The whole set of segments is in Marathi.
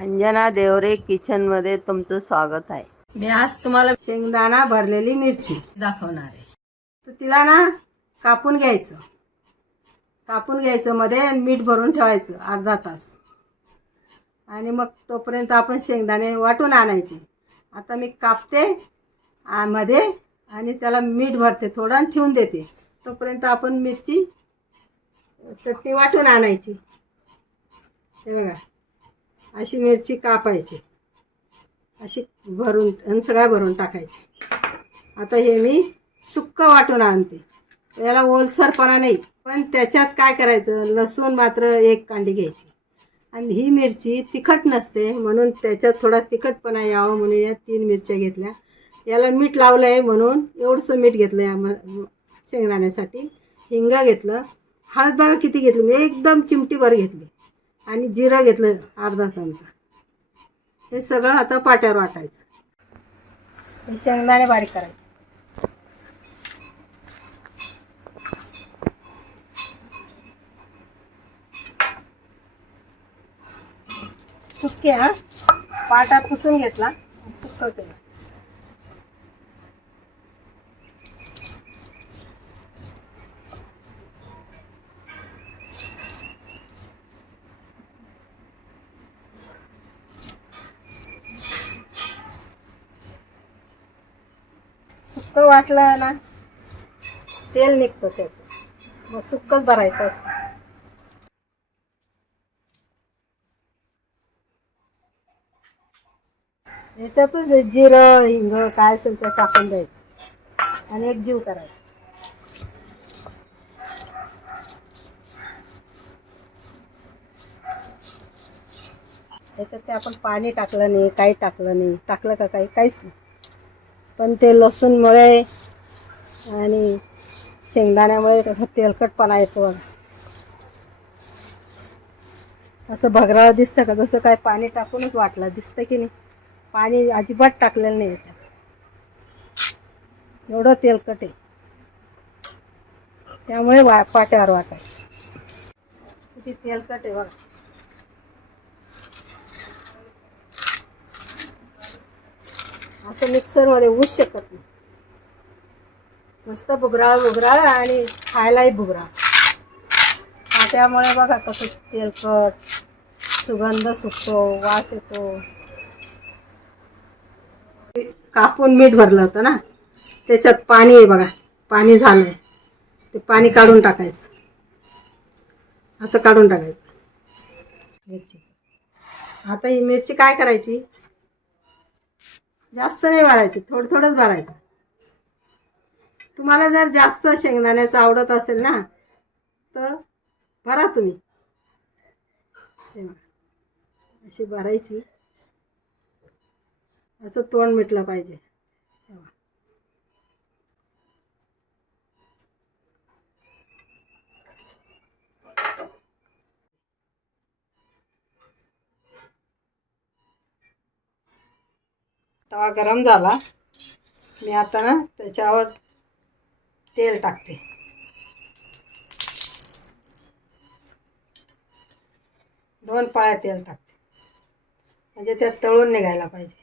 अंजना देवरे किचनमध्ये तुमचं स्वागत आहे. मी आज तुम्हाला शेंगदाणा भरलेली मिरची दाखवणार आहे. तर तिला ना कापून घ्यायचं. कापून घ्यायचं मध्ये आणि मीठ भरून ठेवायचं अर्धा तास. आणि मग तोपर्यंत आपण शेंगदाणे वाटून आणायचे. आता मी कापते आ- मध्ये आणि त्याला मीठ भरते थोडं आणि ठेवून देते. तोपर्यंत आपण मिरची चटणी वाटून आणायची. हे बघा. अशी मिरची कापायची. अशी भरून आणि सगळ्या भरून टाकायची. आता हे मी सुक्क वाटून आणते. याला ओलसरपणा नाही. पण त्याच्यात काय करायचं? लसूण मात्र एक कांडी घ्यायची. आणि ही मिरची तिखट नसते म्हणून त्याच्यात थोडा तिखटपणा यावं म्हणून या तीन मिरच्या घेतल्या. याला मीठ लावलं आहे म्हणून एवढंसं मीठ घेतलं या म शेंगदाण्यासाठी. हिंग घेतलं. हळद बघा किती घेतली. मी एकदम चिमटीभर घेतली. आणि जिरं घेतलं अर्धा चमचा. हे सगळं आता पाट्यावर वाटायचं. हे शेंगदाणे बारीक करायचे. सुके हा? पाटा पुसून घेतला सुक्क केलं सुक्क वाटलं ना तेल निघतं त्याचं. मग सुक्कच भरायचं असतं. याच्यातच जिरं हिंग काय असेल ते टाकून द्यायचं. आणि एक जीव करायचं. याच्यात ते आपण पाणी टाकलं नाही काही टाकलं नाही. टाकलं का काही? काहीच नाही. पण ते लसूणमुळे आणि शेंगदाण्यामुळे त्याचा तेलकटपणा येतो असं भगराळ दिसतं का? जसं काय पाणी टाकूनच वाटलं. दिसतं की नाही? पाणी अजिबात टाकलेलं नाही याच्यात. एवढं तेलकट आहे. त्यामुळे वा पाट्यावर वाटायचं. किती तेलकट आहे बघा. असं मिक्सरमध्ये होऊच शकत नाही. मस्त भुगराळ भुगराळ आणि खायलाही भुगराळ हा, त्यामुळे बघा कसं तेलकट सुगंध सुटतो वास येतो. कापून मीठ भरलं होतं ना? त्याच्यात पाणी आहे बघा. पाणी झालं आहे ते पाणी काढून टाकायचं. असं काढून टाकायचं. मिरचीचं. आता ही मिरची काय करायची? जास्त नाही भरायचे थोडं थोडंच भरायचं. तुम्हाला जर जास्त शेंगदाण्याचं आवडत असेल ना तर भरा तुम्ही. अशी भरायची. असं तोंड मिटलं पाहिजे. तवा गरम झाला. मी आता ना त्याच्यावर तेल टाकते. दोन पाळ्या तेल टाकते. म्हणजे त्यात तळून निघायला पाहिजे.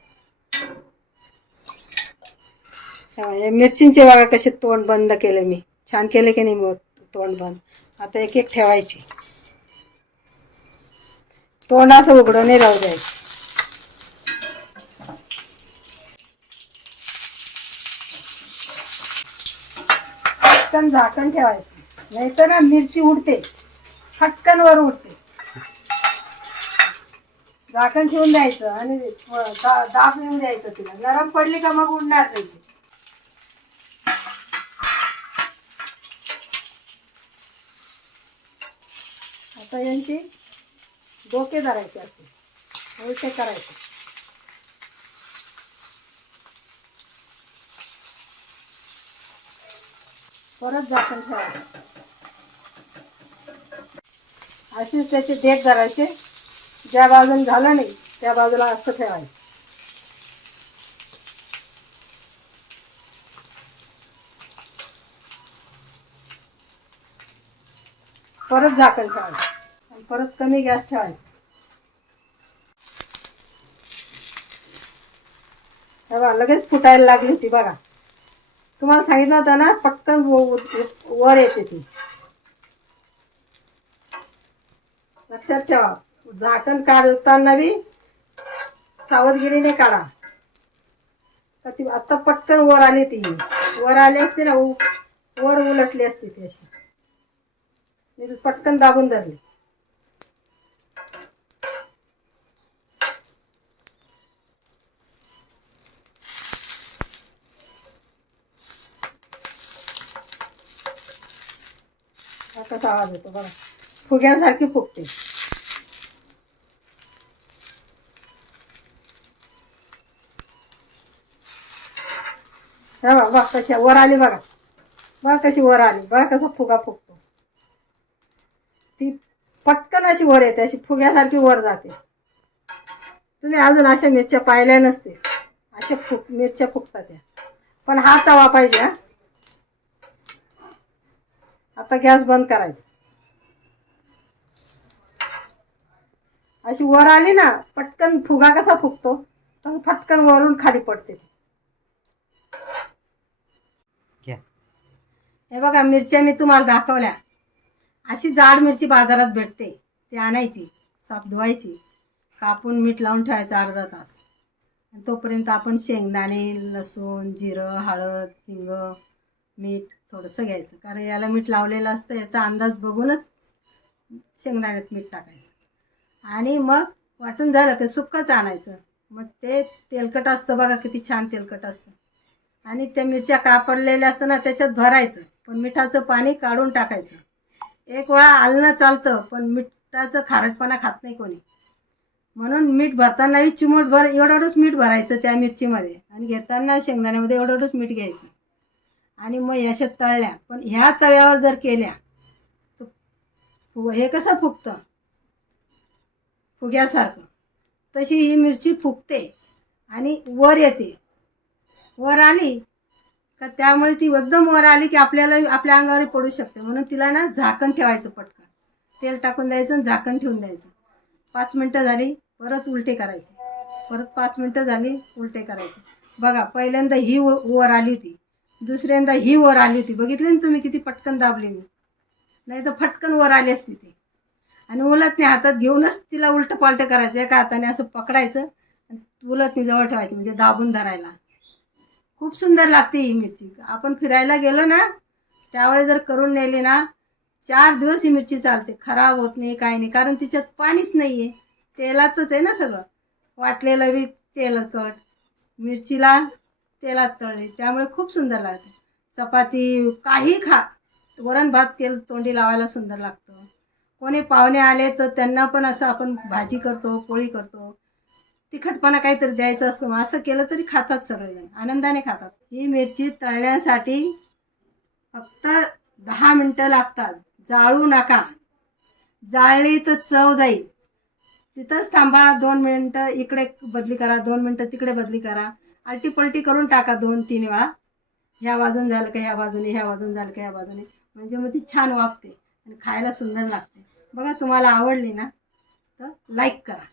हे मिरचींचे बघा कसे तोंड बंद केले मी. छान केले की नाही मग तोंड बंद. आता एक एक ठेवायची. तोंड असं उघडं नाही राहू द्यायचं. पटकन झाकण ठेवायचं. नाही तर ना मिरची उडते. फटकन वर उडते. झाकण ठेवून द्यायचं आणि दा- दाब येऊन द्यायचं तिला. नरम पडली का मग उडणार नाही ती. आता यांची डोके धरायचे असते उलटे करायचे. परत झाकून ठेवायचं अशीच त्याचे देठ धरायचे ज्या बाजून झालं नाही त्या बाजूला असं ठेवायचं. परत झाकण ठेवायचं. आणि परत कमी गॅस ठेवायचा. बघा लगेच फुटायला लागली होती बघा. तुम्हाला सांगितलं होतं ना पटकन व- वर येते ती. लक्षात ठेवा. झाकण काढताना बी सावधगिरीने काढा. का ती आता पटकन वर आली ती. वर आली असते ना उ- वर उलटली असते ती अशी. मी पटकन दाबून धरली. कसा आवाज येतो बघा. फुग्यांसारखी फुगते. हा बघा कशी वर आली बघा. बघा कशी वर आली बघा कसा फुगा फुगतो. ती पटकन अशी वर येते अशी फुग्यासारखी वर जाते. तुम्ही अजून अशा मिरच्या पाहिल्या नसतील. अशा फुक मिरच्या फुगतात त्या. पण हा तवा पाहिजे हा. आता गॅस बंद करायचा. अशी वर आली ना पटकन फुगा कसा फुगतो तसं पटकन वरून खाली पडते. हे बघा मिरच्या मी तुम्हाला दाखवल्या. अशी जाड मिरची बाजारात भेटते. ती आणायची साफ धुवायची कापून मीठ लावून ठेवायचं अर्धा तास. तोपर्यंत आपण शेंगदाणे लसूण जिरं हळद हिंग मीठ थोडंसं घ्यायचं. कारण याला मीठ लावलेलं असतं याचा अंदाज बघूनच शेंगदाण्यात मीठ टाकायचं. आणि मग वाटून झालं की सुक्कच आणायचं. मग ते तेलकट असतं बघा किती छान तेलकट असतं. आणि त्या मिरच्या कापडलेल्या असतं ना त्याच्यात भरायचं. पण मिठाचं पाणी काढून टाकायचं. एक वेळा आलं चालतं पण मिठाचं खारटपणा खात नाही कोणी. म्हणून मीठ भरतानाही चिमूटभर एवढं एवढंच मीठ भरायचं त्या मिरचीमध्ये. आणि घेताना शेंगदाण्यामध्ये एवढं एवढंच मीठ घ्यायचं. आणि मग याच्या तळल्या. पण ह्या तव्यावर जर केल्या तर फु- हे कसं फुगतं? फुग्यासारखं. तशी ही मिरची फुगते आणि वर येते. वर आली का त्यामुळे ती एकदम वर आली की आपल्याला आपल्या अंगावर पडू शकते. म्हणून तिला ना झाकण ठेवायचं पटकन. तेल टाकून द्यायचं आणि झाकण ठेवून द्यायचं. पाच मिनटं झाली परत उलटे करायचे. परत पाच मिनटं झाली उलटे करायचे. बघा पहिल्यांदा ही व- वर आली होती. दुसऱ्यांदा ही वर आली होती. बघितली ना तुम्ही किती पटकन दाबली मी? नाही तर फटकन वर आली असती ती. आणि उलटणे हातात घेऊनच तिला उलटं पालटं करायचं. एका हाताने असं पकडायचं आणि उलटणी जवळ ठेवायची म्हणजे दाबून धरायला. खूप सुंदर लागते ही मिरची. आपण फिरायला गेलो ना त्यावेळेस जर करून नेली ना चार दिवस ही मिरची चालते. खराब होत नाही काय नाही. कारण तिच्यात पाणीच नाही आहे तेलातच आहे ना सगळं. वाटलेलं बी तेलकट मिरचीला तेलात तळले. त्यामुळे खूप सुंदर लागते. चपाती काही खा. वरण भात केलं तोंडी लावायला सुंदर लागतं. कोणी पाहुणे आले तर त्यांना पण असं आपण भाजी करतो पोळी करतो. तिखटपणा काहीतरी द्यायचं असतो. असं केलं तरी खातात सगळेजण. आनंदाने खातात. ही मिरची तळण्यासाठी फक्त दहा मिनटं लागतात. जाळू नका. जाळली तर चव जाईल. तिथंच थांबा. दोन मिनटं इकडे बदली करा. दोन मिनटं तिकडे बदली करा. आलटी पलटी करून टाका दोन तीन वेळा. ह्या बाजून झालं का ह्या बाजूने ह्या बाजून झालं का ह्या बाजूने. म्हणजे मग ती छान वागते आणि खायला सुंदर लागते. बघा तुम्हाला आवडली ना तर लाईक करा.